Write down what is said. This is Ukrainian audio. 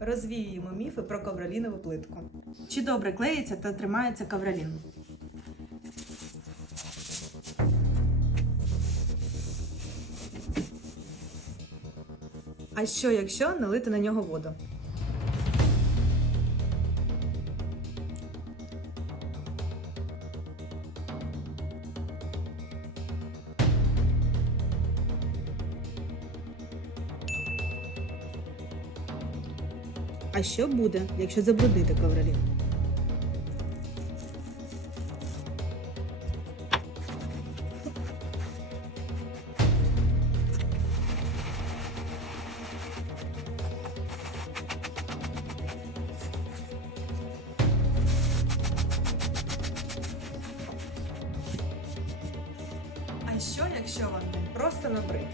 Розвіюємо міфи про ковролінову плитку. Чи добре клеїться та тримається кавролін? А що, якщо налити на нього воду? А що буде, якщо забруднити ковролін? А що, якщо вам просто набрид?